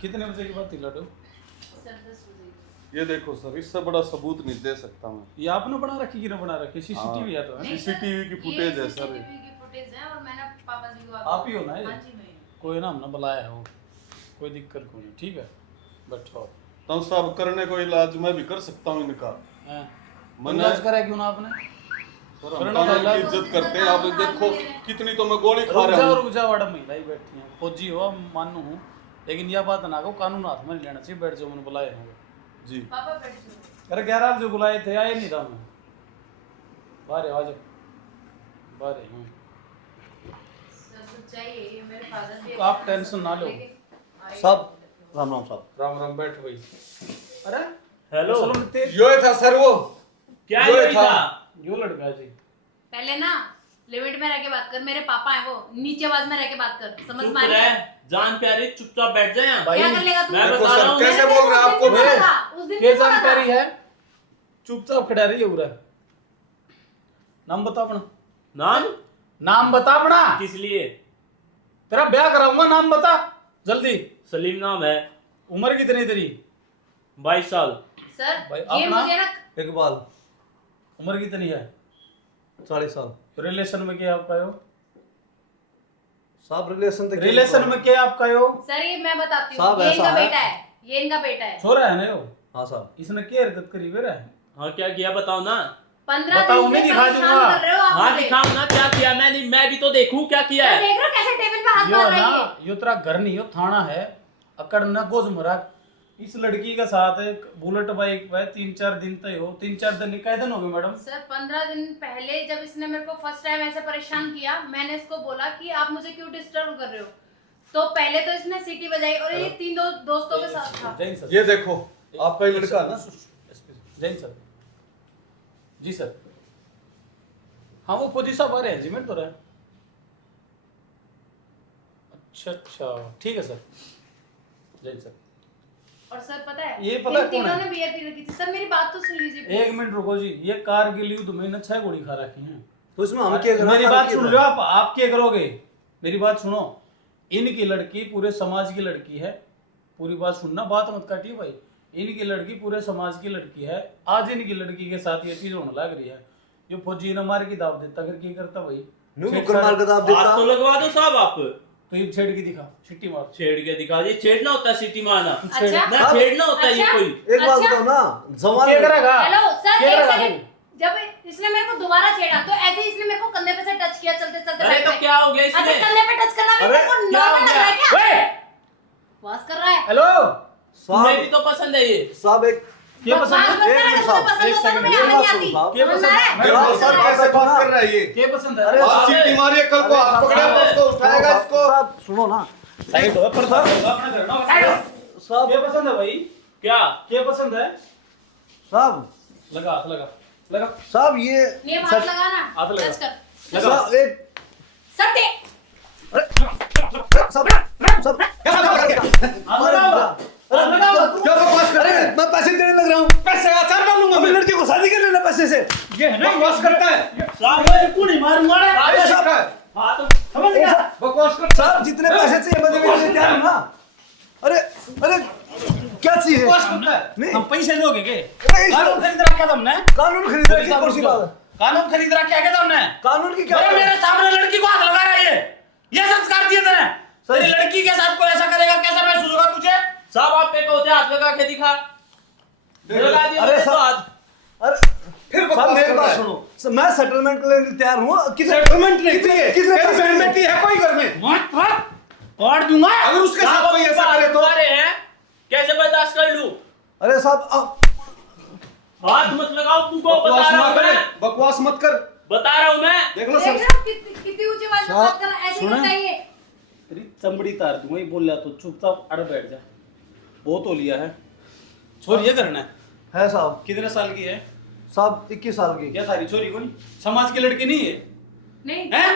कितने बजे की बात थी लाडो? ये देखो सर, इससे बड़ा सबूत नहीं दे सकता मैं। ये आपने बना रखी कि ना बना रखी? सीसीटीवी है तो है। सीसीटीवी की फुटेज है सर। सीसीटीवी की फुटेज है और मैंने पापा जी को आप ही हो ना ये? हाँ जी मैं ही। कोई ना हमने बुलाया हो, कोई दिक्कत कोई नहीं, ठीक है बैठो। तो साहब करने को इलाज मैं भी कर सकता हूँ इनका। मैंने इलाज करा क्यों ना आपने? सर हम कानून की इज्जत करते हैं। आप देखो कितनी तो मैं गोली खा रहा हूँ। रुक जाओ वाड़ा महिला ही बैठी हैं, फौजी हो मानू हूँ, लेकिन यह बात ना कहो कानून हाथ में नहीं लेना चाहिए। बैठ जाओ, मैंने बुलाया है जी। पापा बैठ जाओ। अरे 11 बजे बुलाए थे, आए नहीं था मैं। बाहर आ जाओ, बाहर हैं। सच्चाई है ये, मेरे फादर भी आप टेंशन ना लो सब। राम राम साहब। राम राम, बैठ भाई। अरे हेलो, यो था सर वो। क्या यो ये था? यो लड़का जी। पहले ना लिमिट में रह के बात कर, मेरे पापा है वो, नीचे आवाज में रह के बात कर, समझ चुप में आ रह, रहा है? जान प्यारी चुपचाप बैठ जा यहाँ। क्या कर लेगा तू? मैं देखो बता सर, रहा हूँ। कैसे बोल रहे हैं आपको उस दिन मेरे? बोला था, उस दिन के बोला था। जानकारी है? चुपचाप खड़ा रही है उरा। नाम बता अपना। नाम नाम बता अपना। किस लिए? तेरा ब्याह कराऊंगा, नाम बता जल्दी। सलीम नाम है। उम्र कितनी तेरी? 22 साल। सर भाई, ये अपना? मुझे ना इकबाल उम्र कितनी है? 40 साल। रिलेशन में क्या आपका हो? साहब रिलेशन रिलेशन में क्या आपका हो? सर ये मैं बताती साहब, हूँ, ये ऐसा इनका है। बेटा है, ये इनका बेटा है। छोरा है ना यो? हाँ साहब। इसने क्या हरकत करी बेरा? हाँ क्या किया बताओ ना। 15 बताओ, दिन मैं से दिखा परेशान दूंगा। कर रहे हो आप हाँ मुझे। दिखाओ ना क्या किया। मैं भी तो देखूं क्या किया सर है। देख रहे हो कैसे टेबल पे हाथ यो मार रही ना, है? यो तेरा घर नहीं हो, थाना है। अकड़ न गोजमरा इस लड़की का साथ एक बुलेट बाइक पे 3-4 दिन तक हो। 3-4 दिन कै दिन हो गए मैडम? सर 15 दिन पहले जब इसने मेरे को फर्स्ट टाइम ऐसे परेशान किया, मैंने इसको बोला कि आप मुझे क्यों डिस्टर्ब कर रहे हो। तो पहले तो इसने सीटी बजाई और ये 3 दोस्तों के साथ था। जैन सर, ये देखो आपका ही लड़का ना। जैन सर जी सर। हाँ वो फौजी साहब आ रहे हैं जी, मिनट तो रहे। अच्छा ठीक है सर। जैन सर। और सर पता है ये पता इन कौन है? तीनों ने बियर पी रखी थी। सर मेरी बात तो सुन लीजिए please। 1 मिनट रुको जी। ये कारगिल युद्ध में न 6 गोली खा रखी हैं। तो इसमें हम क्या मेरी बात सुन लो आप क्या करोगे? मेरी बात सुनो। इनकी लड़की पूरे समाज की लड़की है। पूरी बात सुनना, बात मत काटिए भाई। इनकी लड़की पूरे समाज की लड़की है। आज इनकी लड़की के साथ ये चीज होने लग रही है। ये फौजी ने मार की दाव देता, फिर क्या करता भाई? मार के दाब देता। हाथ तो लगवा दो साहब आप। तो ये छेड़ की दिखा, छिट्टी मार। छेड़ के दिखा दिए। छेड़ना होता है सीटी मारना अच्छा ना, छेड़ना होता है ये अच्छा? कोई। एक बात अच्छा? बताओ ना, जवान क्या करेगा? हेलो सर क्या एक करेगा सेकंड। जब इसने मेरे को दोबारा छेड़ा तो ऐसे ही इसने मेरे को कंधे पे से टच किया चलते चलते। अरे बैठ तो पे। क्या हो गया अच्छा इसमें? कंधे पे टच करना भी अरे, मेरे को क्या हो नॉर्मल लग रहा है क्या? ओए बस कर रहा है। हेलो तुम्हें भी साहब। तो पसंद है ये। साहब एक क्या बकवास पसंद मत है? करा, एक अगर तुम्हें पसंद एक होता तो सेकंड, मैं एक यहाँ नहीं बात आती। सुनो साहब। क्या समझ पसंद में आ रहा है? है? मैं देखो सर कैसे बात कर रहा है ये। क्या पसंद है? अरे आप सीटी मारिए, कल को हाथ पकड़ेगा उसको, उठाएगा इसको। साहब सुनो ना साइड हो, पर साहब अपना करना। साइड हो। साहब। क्या पसंद है भाई? क्या क्या पसंद है? साहब लगा हाथ लगा लगा साहब ये ये हाथ लगाना हाथ लगा। टच कर। लगा। साहब एक सर दे। सब सब हाथ लगा। अरे क्या बकवास कर अरे रहे हैं? मैं पैसे देने लग रहा हूँ। पैसे आचार डालूंगा अपनी मैं। लड़की को शादी कर लेना पैसे से। ये है ना बकवास करता है। साहब मैं कुड़ी मारूंगा रे। ये साहब। सीखा है। हाँ तो समझ गया? बकवास करता है। साहब जितने पैसे चाहिए मैं देने के लिए तैयार हूँ ना। अरे अरे क्या चीज है? बकवास करता है। नहीं हम पैसे दोगे के? अरे इस- कानून खरीद रखा तुमने? कानून खरीद रखी है, कौन सी बात है? कानून खरीद रखा है तुमने? कानून की क्या अरे बात है? मेरे सामने लड़की को हाथ लगा रहा है ये संस्कार दिए तेरे? सही। तेरी लड़की के साथ कोई ऐसा करेगा, कैसा महसूस होगा तुझे? साहब आप पे कहते हाथ लगा के दिखा। लगा दिया अरे मैंने तो साहब। हाथ। अरे फिर साहब बकवास मेरी कर बात रहा है। सुनो। मैं सेटलमेंट के लिए तैयार हूँ। सेटलमेंट नहीं चाहिए। कितने मेरी पैसे सेटलमेंट है कोई घर में? मत काट दूंगा। अगर उसके साथ कोई ऐसा करे तो तुम्हारे हैं कैसे बर्दाश्त कर लूं? अरे साहब हाथ मत लगाओ, तुमको बता बकवास रहा मत हूं कर, मैं। बकवास मत कर। बता रहा हूं मैं। देख लो देख सब। रहे हो कितनी ऊंची आवाज में बात कर रहा है? ऐसे ही सुना? बताइए। तेरी चमड़ी तार दूंगा। ये बोल रहा तो चुपचाप अड़ बैठ जा। बहुत हो लिया है। छोड़ ये करना है। है साहब। कितने साल की है? साहब 21 साल की। क्या थारी छोरी को नहीं? समाज की लड़की नहीं है? नहीं हैं?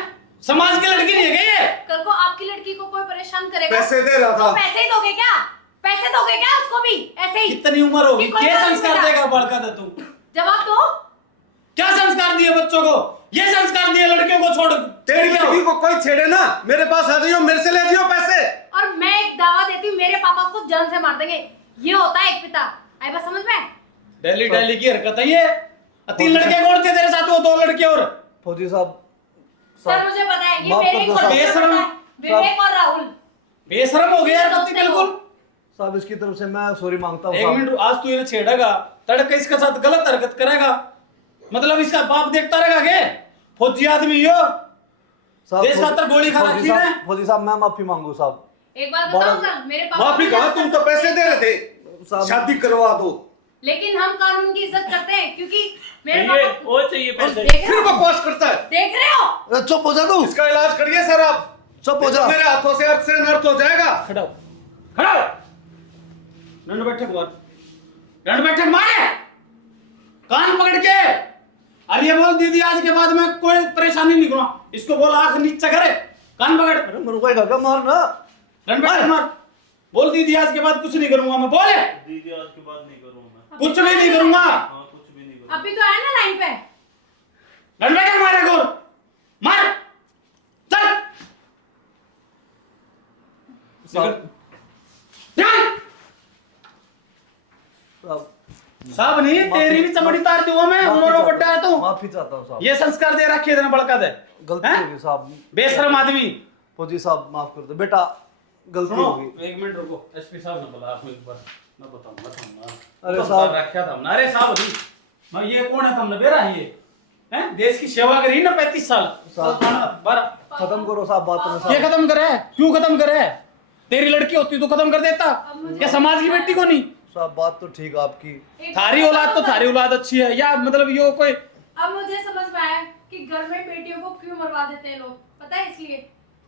समाज की लड़की नहीं है क्या ये? कल को आपकी लड़की को कोई परेशान करेगा पैसे दे रहा तो था। पैसे ही दोगे क्या? पैसे दोगे क्या उसको भी ऐसे ही? कितनी उम्र होगी? कि कोई क्या बात संस्कार नहीं देगा बड़का था तू? जवाब दो। क्या संस्कार दिए बच्चों को? ये संस्कार दिए लड़कियों को छोड़ तेरी लड़की को कोई छेड़े ना, मेरे पास आ जाइयो, मेरे से ले जाइयो पैसे। और मैं एक दावा देती हूँ, मेरे पापा उसको जान से मार देंगे। ये होता है एक पिता। आई बात समझ में? डेली डेली की हरकत है ये। 3 लड़के कौन थे तेरे साथ? वो 2 लड़के और फौजी साहब सर मुझे पता है, ये माफ मेरे कर दो को साहब। बेशरम। विवेक और राहुल बेशरम हो गया यार दोस्त तुम है वो। बिल्कुल। साहब इसकी तरफ से मैं सॉरी मांगता हूँ एक साहब। मिनट, आज तू इन्हें छेड़ेगा, तड़के इसके साथ गलत हरकत करेगा, मतलब इसका बाप देखता रहेगा के फौजी आदमी हो साहब, देश खातर गोली खा रखी है। फौजी साहब मैं माफी मांगू साहब। एक बात बड़ा- बताऊं ना, मेरे पापा माफी भी कहा, मदद तुम कर तो पैसे सकते दे हैं। रहे थे, साहब शादी करवा दो। लेकिन हम कानून की इज्जत करते हैं, क्योंकि मेरे चाहिए पापा वो चाहिए और पैसे। देख रहे फिर हो? बकवास करता है। देख रहे हो? अरे चुप हो जा तू, इसका इलाज करिए सर आप। चुप हो जा। मेरे हाथों से अर्थ से अनर्थ हो जाएगा। खड़ा हो, खड़ा हो। दंड बैठक मार, दंड बैठक मारे, कान पकड़ के। अरे ये बोल दीदी आज के बाद मैं कोई परेशानी नहीं करूंगा। इसको बोल आंख नीचे करे, कान पकड़, अरे मेरे को एक मार ना। दंड बैठक मार। बोल दीदी आज के बाद कुछ नहीं करूंगा मैं। बोले दीदी आज के बाद नहीं करूंगा मैं। कुछ भी नहीं करूंगा। हाँ कुछ भी नहीं करूंगा। अभी तो आया ना लाइन पे। दंड बैठक मारे गोर, मार, चल साहब ध्यान। साहब साहब नहीं, तेरी भी चमड़ी तार दूंगा मैं। उन्होंने बड्डा है तू। माफी चाहता हूँ साहब, ये संस्कार दे रखे इधर बड़का दे। गलती हैं? होगी साहब। बेशरम आदमी। फौजी साहब माफ कर दो बेटा, गलती सुनो, होगी। 1 मिनट रुको। एसपी साहब ने बोला आपको एक बार, मैं बताऊंगा। अरे साहब। रखा था हमने। अरे साहब नहीं, मैं ये कौन है तुमने बेरा है ये हैं? देश की सेवा करी ना 35 साल। साहब। 12 खत्म करो साहब बात में ये साहब। खत्म करे? क्यों खत्म करे? तेरी लड़की होती तो खत्म कर देता। अब मुझे- या समाज की बेटी को नहीं? साहब बात तो ठीक है आपकी। एक थारी बात औलाद तो बताऊं थारी औलाद अच्छी है, या मतलब यो कोई अब मुझे समझ में आया कि घर में बेटियों को क्यों मरवा देते हैं लोग। पता है इसलिए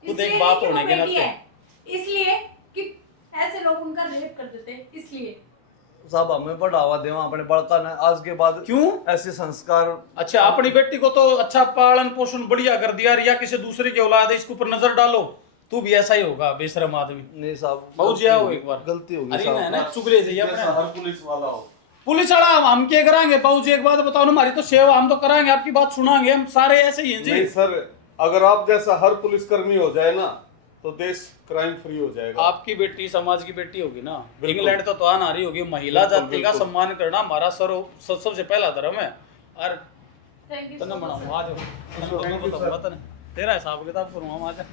खुद एक इसलिए बाप कि वो होने के बेटी नाते। है, इसलिए कि ऐसे लोग उनका रेप कर देते हैं, इसलिए। साहब हमें बढ़ावा देवा अपने बड़का ने, आज के बाद क्यों? ऐसे संस्कार। अच्छा, अपनी बेटी को तो अच्छा पालन पोषण बढ़िया कर दिया, या किसी दूसरे की औलाद है इसके ऊपर नजर डालो, तू भी ऐसा ही होगा बेशरम आदमी। नहीं साहब बहुत गलती जिया हो होगी, एक बार। गलती होगी अरे ना साहब। चुगले जाइए जैसा अपने। हर पुलिस वाला हो। पुलिस वाला हम क्या कराएंगे? बाबू जी एक बात बताओ ना, हमारी तो सेवा हम तो कराएंगे, आपकी बात सुनाएंगे, हम सारे ऐसे ही हैं नहीं जी। सर, अगर आप जैसा हर पुलिसकर्मी हो जाए ना तो देश क्राइम फ्री हो जाएगा। आपकी बेटी समाज की बेटी होगी ना। बिल्कुल। इंग्लैंड तो आ रही होगी। महिला बिल्कुल, जाति का बिल्कुल। सम्मान करना हमारा सबसे पहला धर्म है। और थैंक यू तना बनाऊंगा आज, तेरा हिसाब किताब करूंगा आज।